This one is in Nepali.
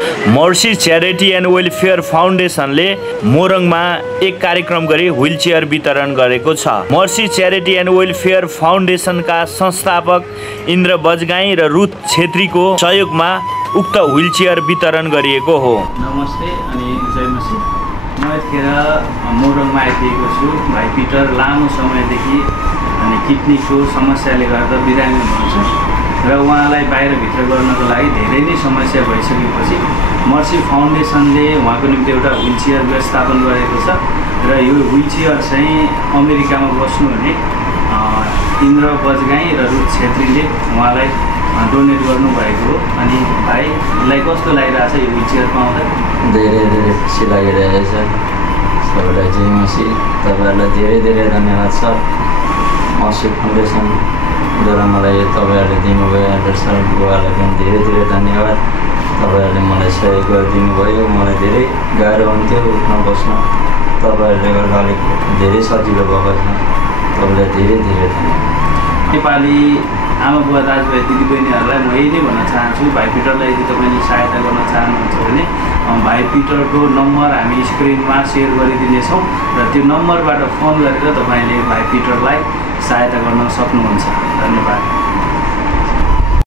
मर्सी च्यारिटी एन्ड वेलफेयर फाउन्डेसनले मोरङमा एक कार्यक्रम गरी व्हीलचेयर वितरण गरेको छ। मर्सी च्यारिटी एन्ड वेलफेयर फाउन्डेसनका संस्थापक इन्द्र बजगाई र रुथ छेत्रीको सहयोगमा उक्त व्हीलचेयर वितरण गरिएको हो। नमस्ते अनि जय मसी। म यतिखेर मोरङमा आइपुगेको छु। भाइ पिटर लामो समयदेखि अनि किडनीको समस्याले गर्दा बिरामी हुनुहुन्छ र उहाँलाई बाहिरभित्र गर्नको लागि धेरै नै समस्या भइसकेपछि मर्सी फाउन्डेसनले उहाँको निम्ति एउटा व्हीलचेयर व्यवस्थापन गरेको छ र यो व्हीलचेयर चाहिँ अमेरिकामा बस्नुहुने इन्द्र बजगाई र रुथ छेत्रीले उहाँलाई डोनेट गर्नुभएको हो। अनि भाइलाई कस्तो लागिरहेछ यो व्हीलचेयर पाउँदा? धेरै धेरै खुसी लागिरहेको छ। सबैलाई जय मसी। तपाईँहरूलाई धेरै धेरै धन्यवाद छ। मर्सी फाउन्डेसनद्वारा मलाई तपाईँहरूले दिनुभयो एड्रेस बुवालाई पनि धेरै धेरै धन्यवाद। तपाईँहरूले मलाई सहयोग गरिदिनु भयो। मलाई धेरै गाह्रो हुन्थ्यो उठ्न बस्न, तपाईँहरूले गर्दा अलिक धेरै सजिलो भएको छ। तपाईँलाई धेरै धेरै धन्यवाद। नेपाली आमा बुवा दाजुभाइ दिदीबहिनीहरूलाई म यही नै भन्न चाहन्छु, भाइ पिटरलाई यदि तपाईँले सहायता गर्न चाहनुहुन्छ भने भाइ पिटरको नम्बर हामी स्क्रिनमा सेयर गरिदिनेछौँ र त्यो नम्बरबाट फोन गरेर तपाईँले भाइ पिटरलाई सहायता गर्न सक्नुहुन्छ। धन्यवाद।